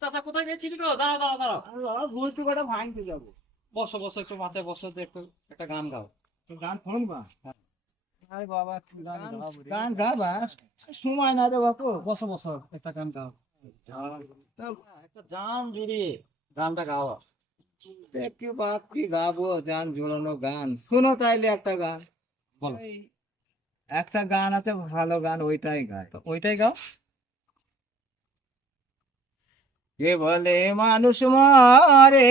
চাচা কোথায় গেছিলি গো? দাঁড়াও দাঁড়াও বলতে কটা ভাঙতে যাব। বসো বসো একটু মাথায় বসো একটু একটা গান গাও। তো গান শুনবা আরে বাবা গান সময় না রে বাপু বসো বসো একটা গান গাও। একটা জান গানটা গাও। দেখি বাপ কি গাবো জোড়ানো গান। শোনো তাইলে একটা গান। বলো। একটা গান আছে ভালো গান ওইটাই গায়। তো ওইটাই গাও? কে বলে মানুষ মারে,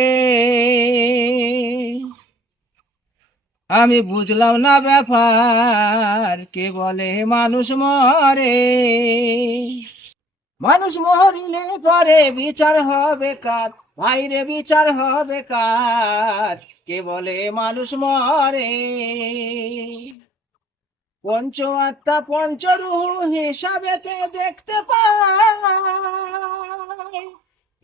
আমি বুঝলাম না ব্যাপার, কে বলে মানুষ মরে? মানুষ মরিলে পরে বিচার হবে কার? বাইরে বিচার হবে কার? কে বলে মানুষ মরে? পঞ্চ আত্মা পঞ্চরূহ হিসাবেতে দেখতে পাই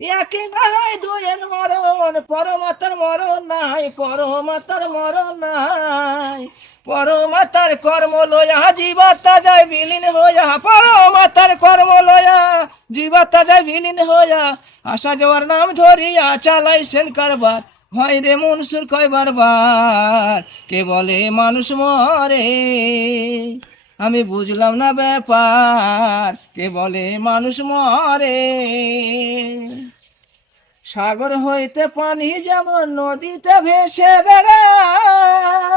একে নাই দুয়ের মরণ পরমাতার মরণ নাই পরমাতার মরণ নাই পরমাতার কর্ম লয়া জীবাত্মা যায় বিলীন হইয়া পরমাতার কর্ম লয়া জীবাত্মা যায় বিলীন হইয়া আসা যাওয়ার নাম ধরিয়া চালাইছেন কারবার হয় রে মনসুর কয় বারবার কে বলে মানুষ মরে আমি বুঝলাম না ব্যাপার। কে বলে মানুষ মরে? সাগর হইতে পানি যেমন নদীতে ভেসে বেড়ায়।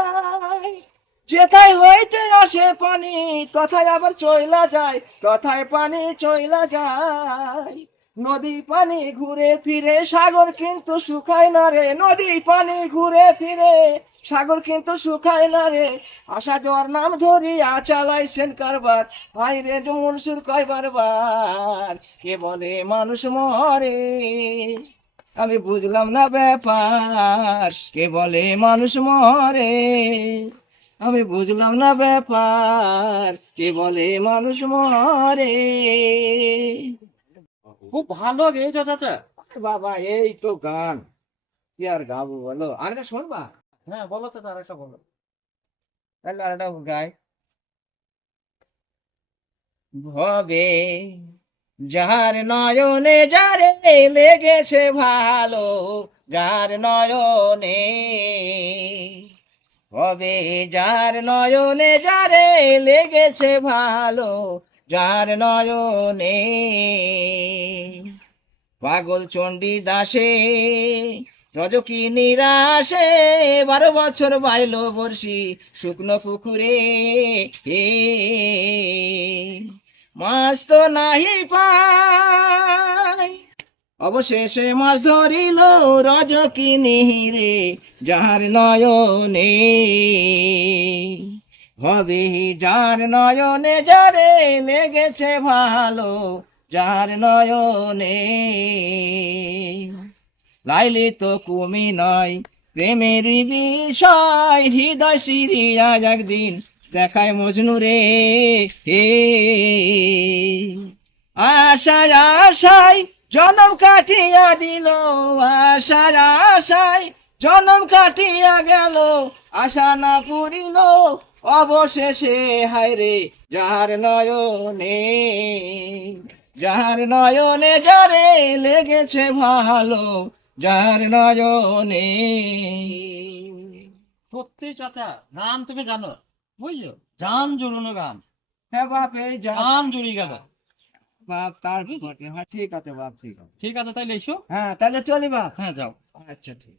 যেথায় হইতে আসে পানি, তথায় আবার চইলা যায়, তথায় পানি চইলা যায়। নদী পানি ঘুরে ফিরে, সাগর কিন্তু শুকায় না রে। নদী পানি ঘুরে ফিরে, সাগর কিন্তু শুকায় না রে। আশা যাওয়ার নাম ধরিয়া চালাইছেন কারবার। হাই রে মনসুর কয় বারবার, কে বলে মানুষ মরে? আমি বুঝলাম না ব্যাপার। কে বলে মানুষ মরে? আমি বুঝলাম না ব্যাপার। কে বলে মানুষ মরে? খুব ভালো গেয়েছো চাচা। বাবা এই তো গান। কি আর গাবো বলো? আর একটা শুনবা? হ্যাঁ বলো চাচা আর একটা বলো। তাহলে আর একটা গাই। ভবে যার নয়নে যারে লেগেছে ভালো, যার নয়নে। হবে যার নয়নে যারে লেগেছে ভালো, যার নয়নে। পাগল চণ্ডী দাসে, রজকি নিরাশে, বারো বছর বাইল বর্ষি শুকনো পুকুরে। হে মাছ তো নাহি পাই অবশেষে মাছ ধরিল রজকি নিহিরে যার নয়নে। হবে যার নয়নে, যারে লেগেছে ভালো, যার নয়নে। লাইলে তো কুমি নয় প্রেমের বিষয়, হৃদয় সিরিয়া একদিন দেখায় মজনু রে। হে আশায় আশায় জনম কাটিয়া দিল, আশায় আশায় জনম কাটিয়া গেল, আশা না পুরিল অবশেষে, হায় রে যার নয়নে যার নয়নে যারে লেগেছে ভালো যার নয়নে। সত্যি চাচা গান তুমি জানো। বুঝছ জান জুড়ুনো গান। হ্যাঁ বাপ এই জান। জুড়ি গেল বাপ তার হ্যাঁ ঠিক আছে বাপ ঠিক আছে। ঠিক আছে তাইলে এসো। হ্যাঁ তাহলে চলি বাপ। হ্যাঁ যাও। আচ্ছা ঠিক।